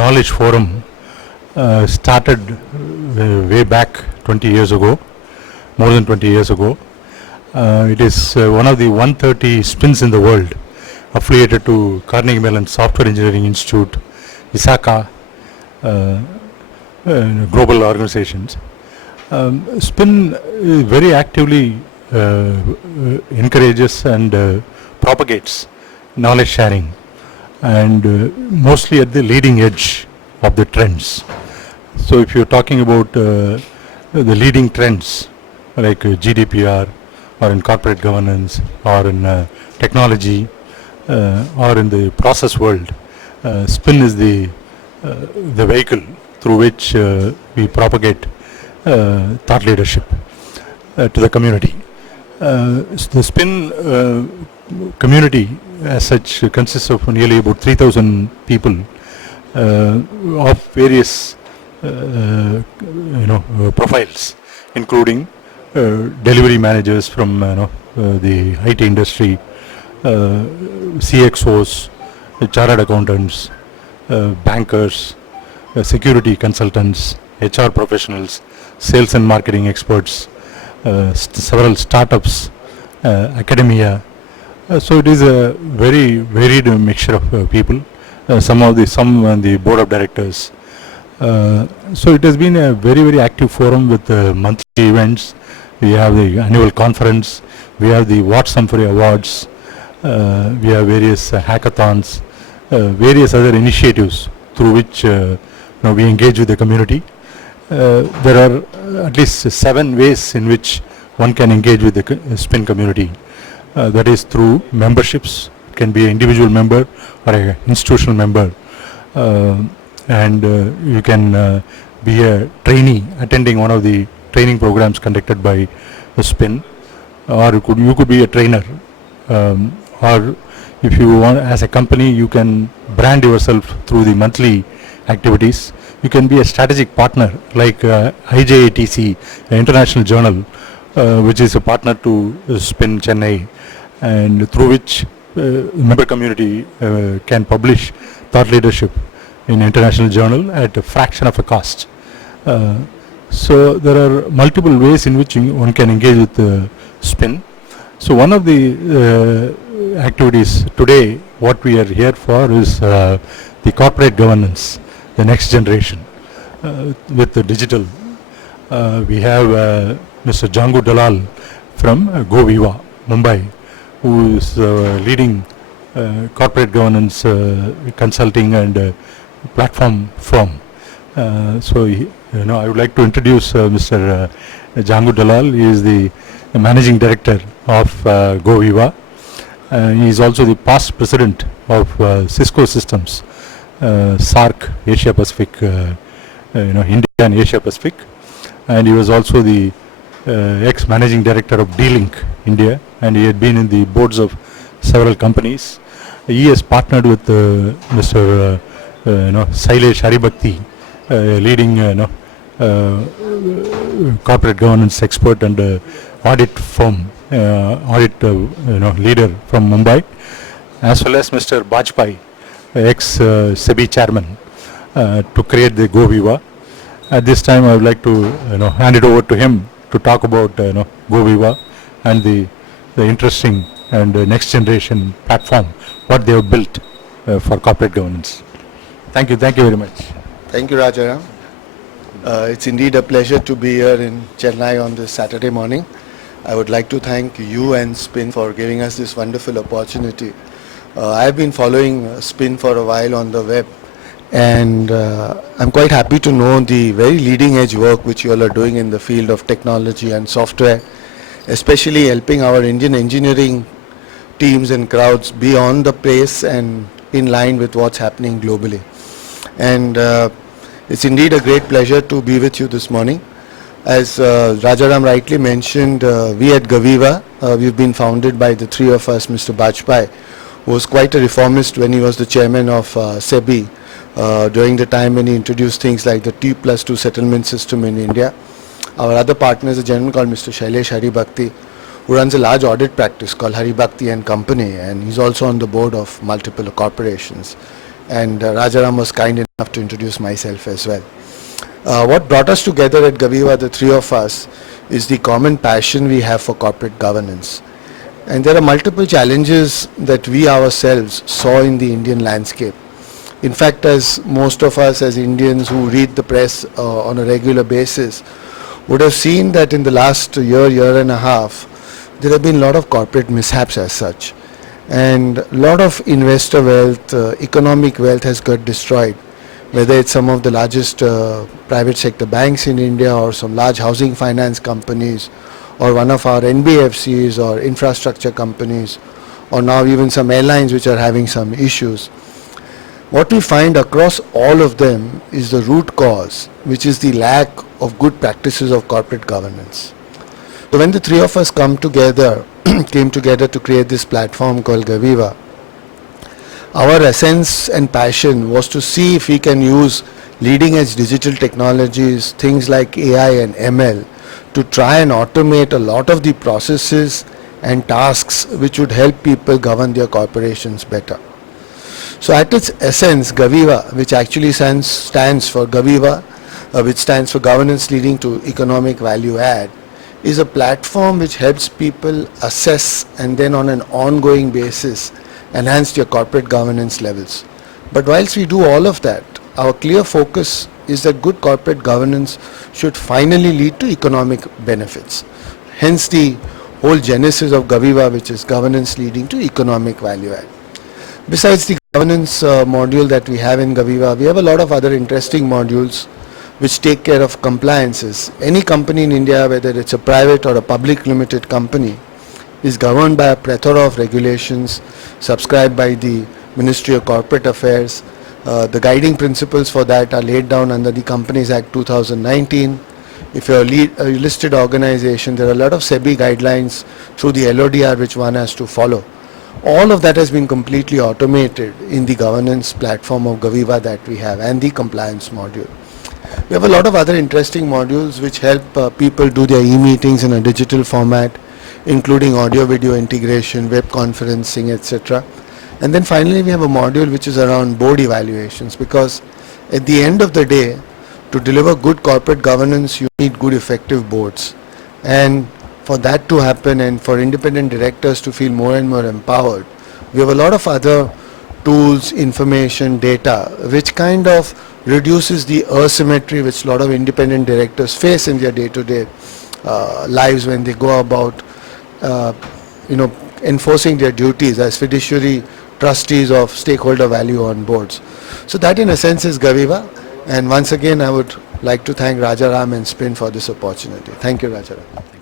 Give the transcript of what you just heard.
knowledge forum started way back 20 years ago, more than 20 years ago. It is one of the 130 spins in the world affiliated to Carnegie Mellon Software Engineering Institute, ISACA, global organizations. Spinn very actively encourages and propagates knowledge sharing, and mostly at the leading edge of the trends. So if you're talking about the leading trends like GDPR or in corporate governance or in technology or in the process world, Spinn is the vehicle through which we propagate thought leadership to the community. The Spinn community as such consists of nearly about 3,000 people of various profiles, including delivery managers from the IT industry, CXOs, chartered accountants, bankers, security consultants, HR professionals, sales and marketing experts, several startups, academia. So it is a very varied mixture of people. Some on the board of directors. So it has been a very active forum with monthly events. We have the annual conference. We have the Watts Humphrey Awards. We have various hackathons, various other initiatives through which we engage with the community. There are at least 7 ways in which one can engage with the Spinn community. That is through memberships. It can be an individual member or an institutional member, and you can be a trainee attending one of the training programs conducted by the Spinn, or you could be a trainer, or if you want, as a company, you can brand yourself through the monthly activities. You can be a strategic partner like IJATC, an international journal, which is a partner to Spinn Chennai, and through which member community can publish thought leadership in international journal at a fraction of a cost. So there are multiple ways in which one can engage with Spinn. So one of the activities today, what we are here for is the corporate governance, the next generation with the digital. We have Mr. Jangu Dalal from GoViva, Mumbai, who is leading corporate governance consulting and platform firm. So I would like to introduce Mr. Jangu Dalal. He is the managing director of GoViva. He is also the past president of Cisco Systems, SARC, Asia Pacific, India and Asia Pacific, and he was also the ex-managing director of D-Link India, and he had been in the boards of several companies. He has partnered with Mr. Shailesh Haribhakti, leading corporate governance expert and audit firm, leader from Mumbai, as well as Mr. Bajpai, ex-SEBI chairman, to create the GoViva. At this time, I would like to hand it over to him to talk about GoViva and the interesting and next generation platform, what they have built for corporate governance. Thank you very much. Thank you, Rajaram. It's indeed a pleasure to be here in Chennai on this Saturday morning. I would like to thank you and Spinn for giving us this wonderful opportunity. I've been following Spinn for a while on the web, and I'm quite happy to know the very leading edge work which you all are doing in the field of technology and software, especially helping our Indian engineering teams and crowds be on the pace and in line with what's happening globally. And it's indeed a great pleasure to be with you this morning. As Rajaram rightly mentioned, we at GoViva, we've been founded by the three of us. Mr. Bajpai, who was quite a reformist when he was the chairman of SEBI, during the time when he introduced things like the T+2 settlement system in India. Our other partner is a gentleman called Mr. Shailesh Haribhakti, who runs a large audit practice called Haribhakti and Company, and he's also on the board of multiple corporations. and Rajaram was kind enough to introduce myself as well. What brought us together at Gaviva, the three of us, is the common passion we have for corporate governance. And there are multiple challenges that we ourselves saw in the Indian landscape. In fact, as most of us as Indians who read the press on a regular basis would have seen that in the last year and a half, there have been a lot of corporate mishaps as such. And a lot of investor wealth, economic wealth has got destroyed, whether it's some of the largest private sector banks in India or some large housing finance companies or one of our NBFCs or infrastructure companies or now even some airlines which are having some issues. What we find across all of them is the root cause, which is the lack of good practices of corporate governance. So when the three of us came together to create this platform called Gaviva, our essence and passion was to see if we can use leading edge digital technologies, things like AI and ML, to try and automate a lot of the processes and tasks which would help people govern their corporations better. So at its essence, Gaviva, which actually stands for Gaviva, which stands for Governance Leading to Economic Value Add, is a platform which helps people assess and then on an ongoing basis enhance their corporate governance levels. But whilst we do all of that, our clear focus is that good corporate governance should finally lead to economic benefits. Hence the whole genesis of Gaviva, which is governance leading to economic value add. Besides the governance module that we have in Gaviva, we have a lot of other interesting modules which take care of compliances. Any company in India, whether it's a private or a public limited company, is governed by a plethora of regulations subscribed by the Ministry of Corporate Affairs. The guiding principles for that are laid down under the Companies Act 2019. If you're a listed organization, there are a lot of SEBI guidelines through the LODR which one has to follow. All of that has been completely automated in the governance platform of Gaviva that we have and the compliance module. We have a lot of other interesting modules which help people do their e-meetings in a digital format, including audio-video integration, web conferencing, etc. And then finally we have a module which is around board evaluations, because at the end of the day, to deliver good corporate governance, you need good effective boards. And for that to happen and for independent directors to feel more and more empowered, we have a lot of other tools, information, data, which kind of reduces the asymmetry which a lot of independent directors face in their day-to-day lives when they go about enforcing their duties as fiduciary trustees of stakeholder value on boards. So that in a sense is Gaviva, and once again I would like to thank Rajaram and Spinn for this opportunity. Thank you, Rajaram.